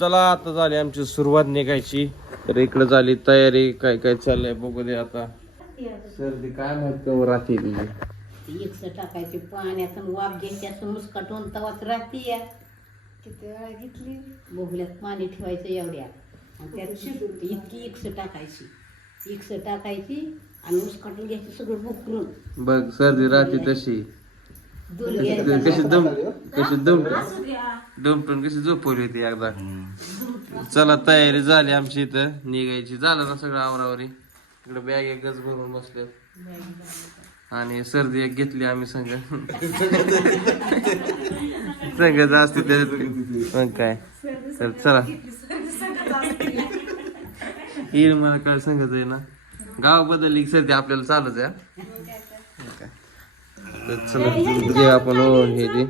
चला आता झाली आमची सुरुवात निघायची. तर इकडे झाली तयारी काय काय चाललंय बघू दे आता. सर्दी काय माहीत राहते तुझी एकसं टाकायचे पाण्यातून वाफ घ्यायची असं मुसकटून तवाच राहते या. किती वेळा घेतली? बोगल्यात पाणी ठेवायचं एवढ्या. आणि त्यात इतकी एकसं टाकायची. एकसं टाकायची आणि मुसकटून घ्यायची सगळं बुकरून. बघ सर्दी राहते तशी. कशी दम कशी दम दुमटून कशी झोपवली होती एकदा. चला तयारी झाली आमची इथं. निघायची. झालं ना सगळं आवरावरी. इकडे बॅग एकच भरून बसले. आणि सर्दी एक घेतली आम्ही संघ संघच असते त्याच्यात मग काय? तर चला. येईल मला काय सांगत आहे ना? गाव बदलली की सर्दी आपल्याला चालूच आहे. तर चला घे आपण ओढून हे ते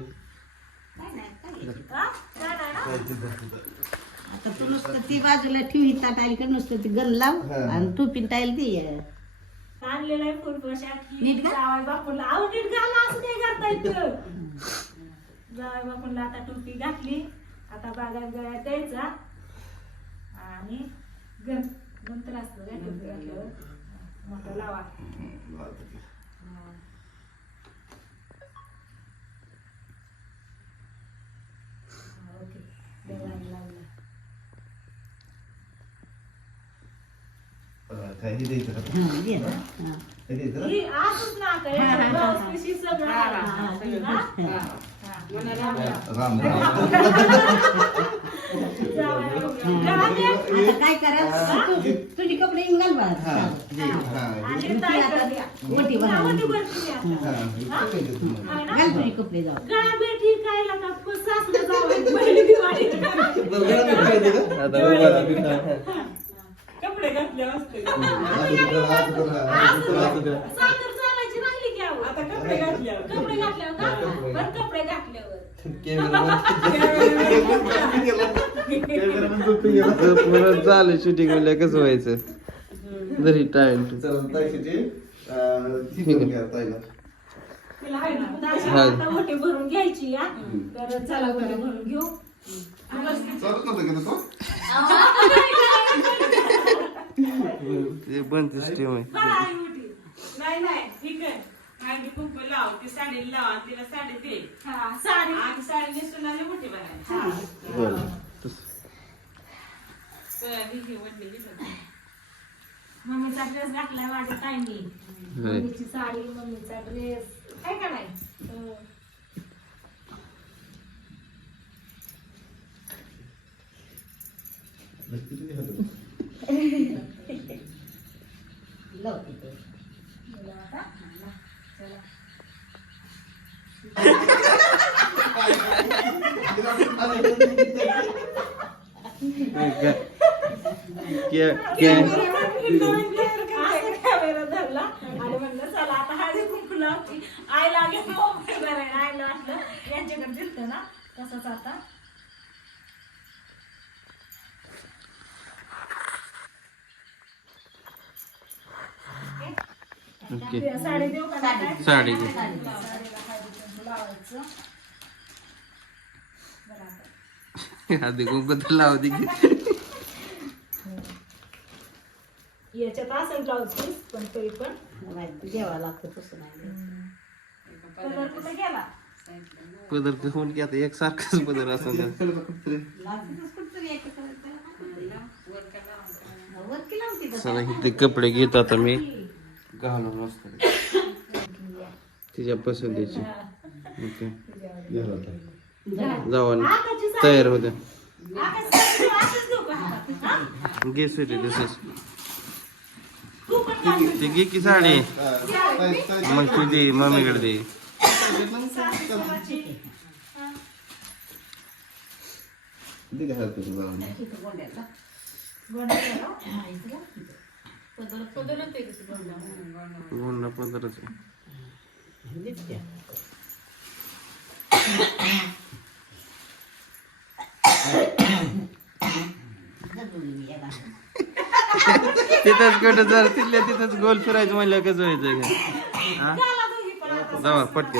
आता तू नुसतं ती बाजूला ठेवी ताट आली का नुसतं ती गन लाव आणि टोपीन टाईल ती आणलेला आहे नीट. जावाय बापूला. आव नीट घाला असं नाही करता येतं जावाय बापूला आता टोपी घातली. आता बागात गळ्यात द्यायचा. आणि गण गण तर असतं काय टोपी घातल्यावर. मोठा लावा. हा. हा, काय हे द्यायचं का? हा, घे ना. हा. हे द्यायचं ना? ही असंच ना हा, हा, हा, ब्लाऊज हा. पिशवी सगळं. हा, हा. हा. राम राम हा. बापूला. आता काय करा तू- तुझी कपडे इंगाल हा, बाळा हे, हा, आणि हे, ताई करूया. हा, बनवा वटी बनवूया. हा, हे काय द्यायचं तुम्हाला? घाल तुझे कपडे जाऊ गळा बेटी काय लागा सासलं जावं पहिली दिवाळी बरं, बरं, बरं, काय द्यायचं? आता बघा कपडे घातले असते. साखर चालायची राहिली की अहो. आता कपडे घातल्यावर. कपडे घातल्यावर का? बरं कपडे घातल्यावर. कॅमेरामन झोपी गेला. पुढं झालं शूटिंग म्हणलं कसं व्हायचं? जरी टाइम ही. तिला आहे ना तर अशी हा. आता वटी भरून घ्यायची या तर चला वटी भरून घेऊ. चालत नव्हतं का तसं? ते बनतेच ठेव आहे. नाही नाही ठीक आहे. हळदी कुंकू लाव ती साडी लाव आणि तिला साडी दे. हा साडी. आणि साडी नेसून आली मोठी बरं तर ही वडलेली सगळी. मम्मीचा ड्रेस घातलाय माझ्या ताईने. मम्मीची साडी मम्मीचा ड्रेस काय का नाही? हं. लावते ते. बोला आता. चला. क्या- क्या- असं कॅमेरा धरला आणि म्हणलं चला आता हळदी कुंकू लावती आईला मोबाईल धरायला आईला वाटलं यांच्याकडे दिलतं ना तसंच आता साडी देऊ का? साडी लावायचं बरं आता. आधी कुंकू लावू दे की. याच्यात असेल ब्लाऊज पीस पण तरी पण द्यावं लागतं तसं नाही. कलर कुठे गेला? पदर तर होऊन की आता एक सारखाच पदर असं. चला इथे कपडे घेत आता मी. घालून मस्त तिच्या पसंतीचे. ओके. जाऊ तयार होत्या घे ती घे की साडी? मग तू दे मम्मीकडे दे. दे घ्या तुझं जाऊन. इथं गोंड्याला. गोंधळ झाला? हा, इथं लाव, इथं. गुन्हा पदरच आहे. नीट द्या. जगून ये बा. तिथंच कुठं जर तिथल्या तिथंच गोल फिरायचं म्हणलं कसं व्हायचं का? जावा पटके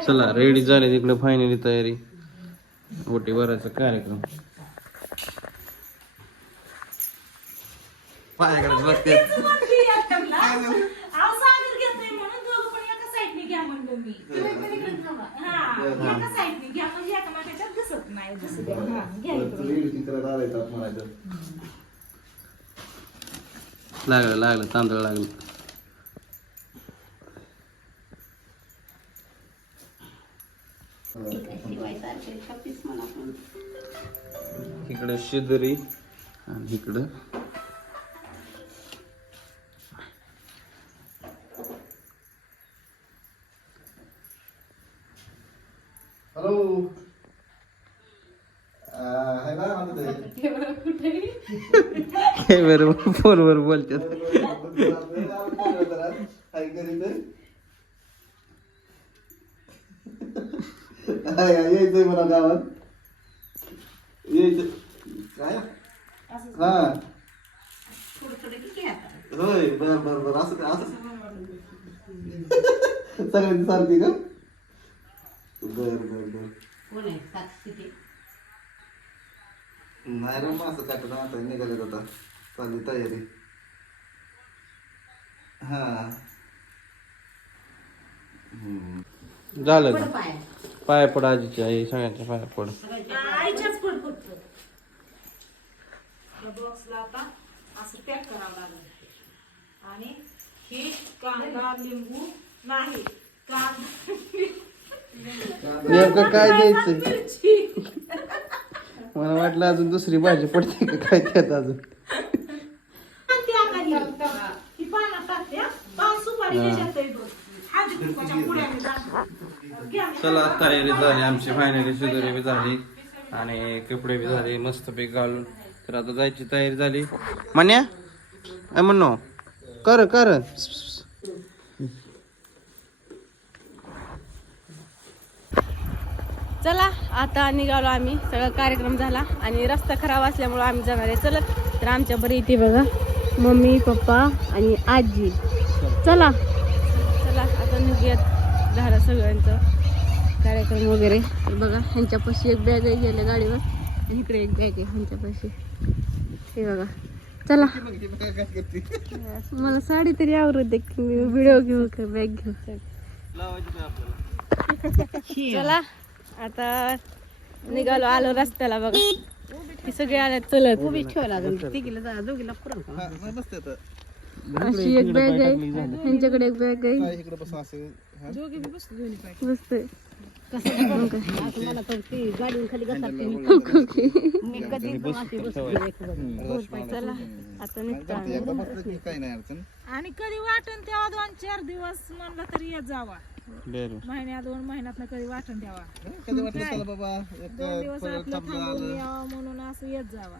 चला रेडी झाले तिकडे फायनली तयारी. बोटी भरायचा कार्यक्रम. पायाकडे बघते तेच म्हणते एकट्याला. अहो, सागर घेत नाही म्हणून दोघं पण एका साईडने घ्या म्हणलं मी. हा. एका साईडने घ्या म्हणजे दिसत नाही. हा, घ्या लागलं लागलं तांदूळ लागलं. इकडं शिदरी आणि इकडं हॅलो हाय ना म्हणत कॅमेरा फोनवर बोलतात यायचंय मला गावात यायचं काय हा होय बर बर बर. असं काय असं? सगळ्यांची सारखी का? बर बर बर. कोण आहे? नाही रे मग असं काय तर आता निघाले आता. चालली तयारी. हा. झालं का? पाय. पाया पड आजीच्या आई सगळ्यांच्या पाया पड. आईच्याच पड फक्त बॉक्सला आता असं पॅक करावं लागेल. आणि हे कांदा लिंबू नाही कांदा. नेमकं काय द्यायचंय मिरची मला वाटलं अजून दुसरी भाजी पडते का? काय त्यात अजून. चला तयारी झाली. आमची फायनली शिदोरी बी झाली. आणि कपडे बी झाले मस्त पैकी घालून. तर आता जायची तयारी झाली. म्हण्या काय म्हणनो कर कर. चला आता निघालो आम्ही. सगळा कार्यक्रम झाला आणि रस्ता खराब असल्यामुळे आम्ही जाणार आहे. चलत तर आमच्या बरी इथे बघा. मम्मी पप्पा आणि आजी. चला. चला आता निघूयात झालं सगळ्यांचं कार्यक्रम वगैरे. तर बघा ह्यांच्यापाशी एक बॅग आहे गेल्या गाडीवर. आणि इकडे एक बॅग आहे ह्यांच्यापाशी हे बघा. चला. मला साडी तरी आवडत मी व्हिडिओ घेऊ का? बॅग घेऊ. चला. आता निघालो आलो रस्त्याला बघा. ही सगळे आले चलत. उभी ठेवायला लागेल तिघीला जा दोघीला पुरण का? अशी एक बॅग आहे. ह्यांच्याकडे एक बॅग आहे. इकडे बस असं. मस्त आहे. असं मला तर ती गाडीवर खाली घसरते मी. मी कधी अशी बसते एक बघ. चला आता निघतो आम्ही. काही नाही अडचण. आणि कधी वाटण तेव्हा दोन चार दिवस म्हणलं तरी येत जावा. महिन्या दोन महिन्यात कधी वाटण तेव्हा कधी वाटलं चला बाबा एक दोन दिवस परत आपलं थांबलं थांबून आलं यावं म्हणून असं येत जावा.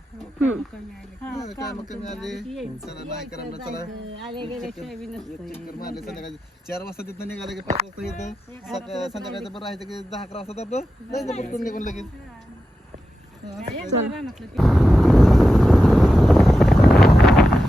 हा, काम कमी आले. चला नाही करा चला. आले गेल्याशिवाय बी नसतं. चक्कर मारले संध्याकाळी चार वाजता तिथं निघाले की पाच वाजता येतं. सकाळ संध्याकाळचं बरं राहायचं की दहा अकरा वाजता आपलं जायचं पटकन निघून लगेच. रानातलं.